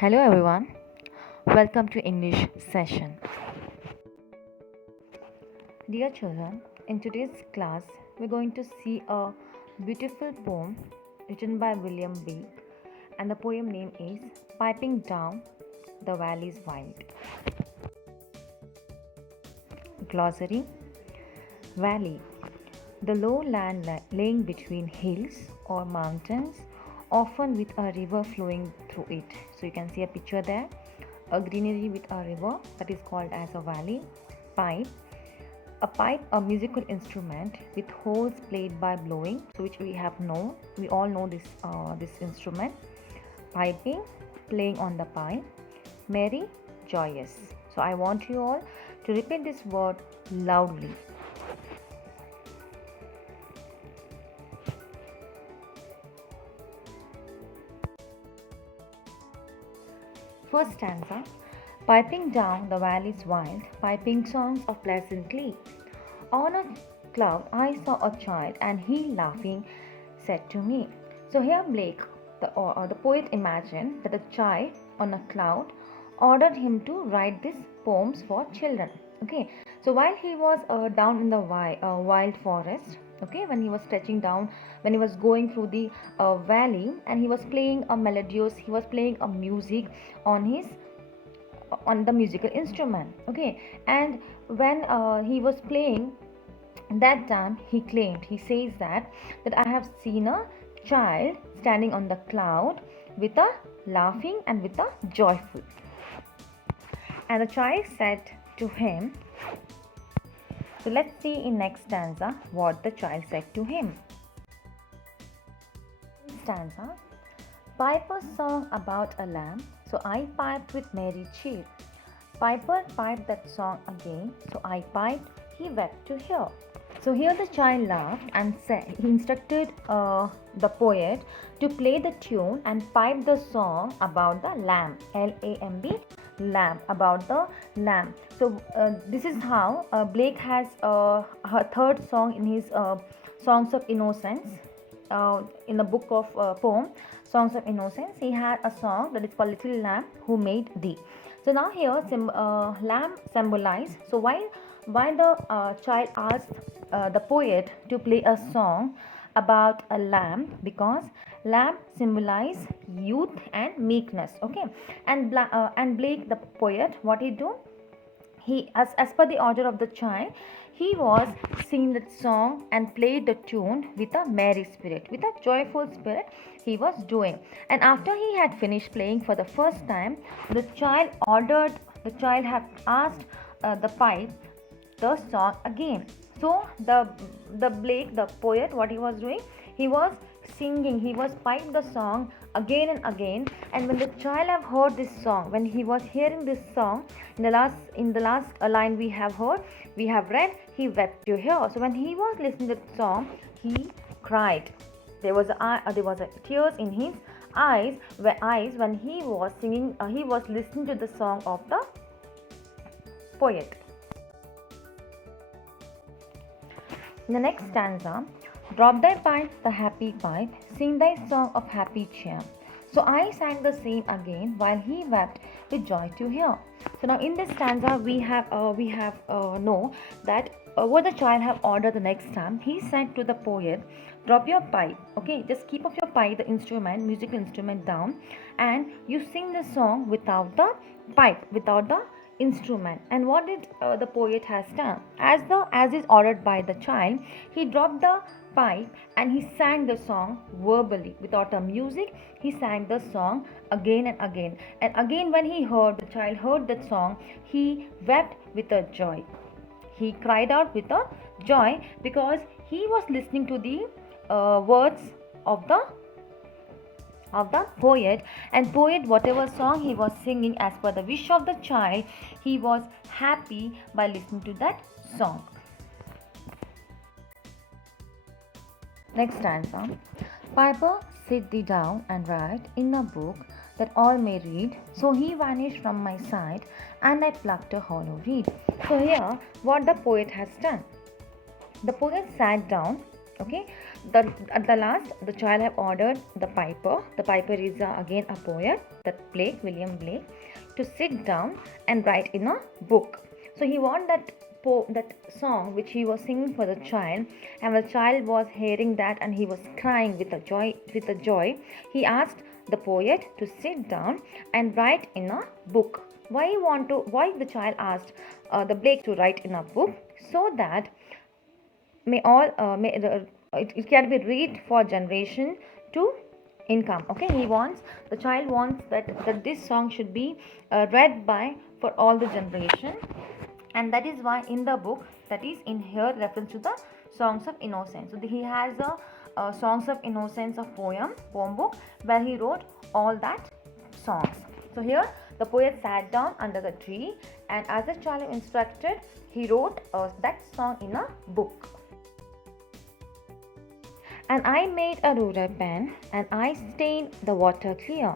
Hello everyone, welcome to English session. Dear children, in today's class we're going to see a beautiful poem written by William Blake, and the poem name is Piping Down the Valley's Wild. Glossary. Valley, the low land laying between hills or mountains, often with a river flowing through it. So you can see a picture there, a greenery with a river, that is called as a valley. Pipe, a pipe, a musical instrument with holes played by blowing, so which we all know this instrument. Piping, playing on the pipe. Merry, joyous. So I want you all to repeat this word loudly. First stanza. Piping down the valley's wild, piping songs of pleasant glee. On a cloud I saw a child, and he laughing said to me. So here Blake, the poet, imagined that a child on a cloud ordered him to write these poems for children. Okay, so while he was down in the wild forest, okay, when he was stretching down, when he was going through the valley, and he was playing a music on his on the musical instrument. Okay, and when he was playing, that time he says that I have seen a child standing on the cloud with a laughing and with a joyful. And the child said to him, so let's see in next stanza what the child said to him. Stanza. Piper song about a lamb, so I piped with merry cheer. Piper piped that song again, so I piped, he wept to hear. So here the child laughed and said, he instructed the poet to play the tune and pipe the song about the lamb, L-A-M-B, lamb, about the lamb. So this is how Blake has her third song in his Songs of Innocence. In the book of poem Songs of Innocence, he had a song that is called Little Lamb Who Made Thee. So now here lamb symbolized. So why the child asked the poet to play a song about a lamb, because lamb symbolize youth and meekness. Okay, and Blake the poet, what he do, he as per the order of the child, he was singing that song and played the tune with a merry spirit, with a joyful spirit he was doing. And after he had finished playing for the first time, the child had asked the pipe the song again. So the Blake the poet, what he was doing, he was singing, he was piped the song again and again. And when the child have heard this song, when he was hearing this song, in the last line we have read, he wept to hear. So when he was listening to the song, he cried. There was a tears in his eyes when he was singing. He was listening to the song of the poet. In the next stanza, drop thy pipe, the happy pipe, sing thy song of happy cheer. So I sang the same again, while he wept with joy to hear. So now in this stanza we have know that what the child have ordered the next time. He said to the poet, drop your pipe, okay, just keep off your pipe, the musical instrument down, and you sing the song without the pipe, without the instrument. And what did the poet has done? As is ordered by the child, he dropped the pipe and he sang the song verbally without a music. He sang the song again and again. And again, when the child heard that song, he wept with a joy. He cried out with a joy, because he was listening to the words of the poet. And poet, whatever song he was singing as per the wish of the child, he was happy by listening to that song. Next stanza. Piper, sit thee down and write in a book that all may read. So he vanished from my sight, and I plucked a hollow reed. So here what the poet has done, the poet sat down Okay, at the last, the child have ordered the piper. The piper is again a poet, that William Blake, to sit down and write in a book. So he want that song which he was singing for the child, and the child was hearing that and he was crying with a joy. He asked the poet to sit down and write in a book. Why the child asked the Blake to write in a book? So that may all may it can be read for generation to income. Okay, the child wants that this song should be read by for all the generation, and that is why in the book, that is in here reference to the Songs of Innocence. So he has a Songs of Innocence, a poem book where he wrote all that songs. So here the poet sat down under the tree, and as the child instructed, he wrote that song in a book. And I made a ruler pen, and I stained the water clear,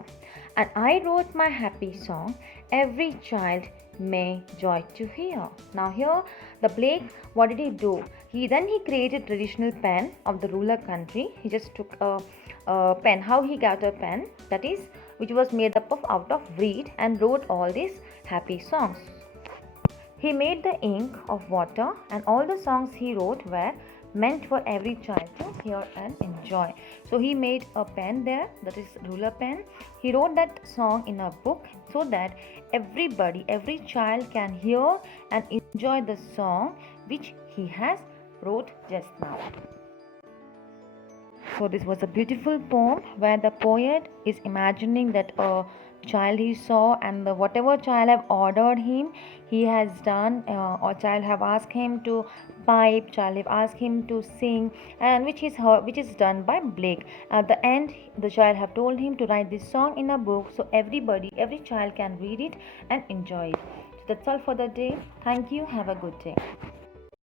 and I wrote my happy song, every child may joy to hear. Now here the Blake, what did he do? He created traditional pen of the ruler country. He just took a pen. How he got a pen? That is, which was made up of out of reed, and wrote all these happy songs. He made the ink of water, and all the songs he wrote were meant for every child to hear and enjoy. So he made a pen there, that is ruler pen. He wrote that song in a book so that every child can hear and enjoy the song which he has wrote just now. So this was a beautiful poem where the poet is imagining that a child he saw, and whatever child have ordered him, he has done, or child have asked him to pipe, child have asked him to sing, and which is done by Blake. At the end, the child have told him to write this song in a book, so every child can read it and enjoy it. So that's all for the day. Thank you. Have a good day.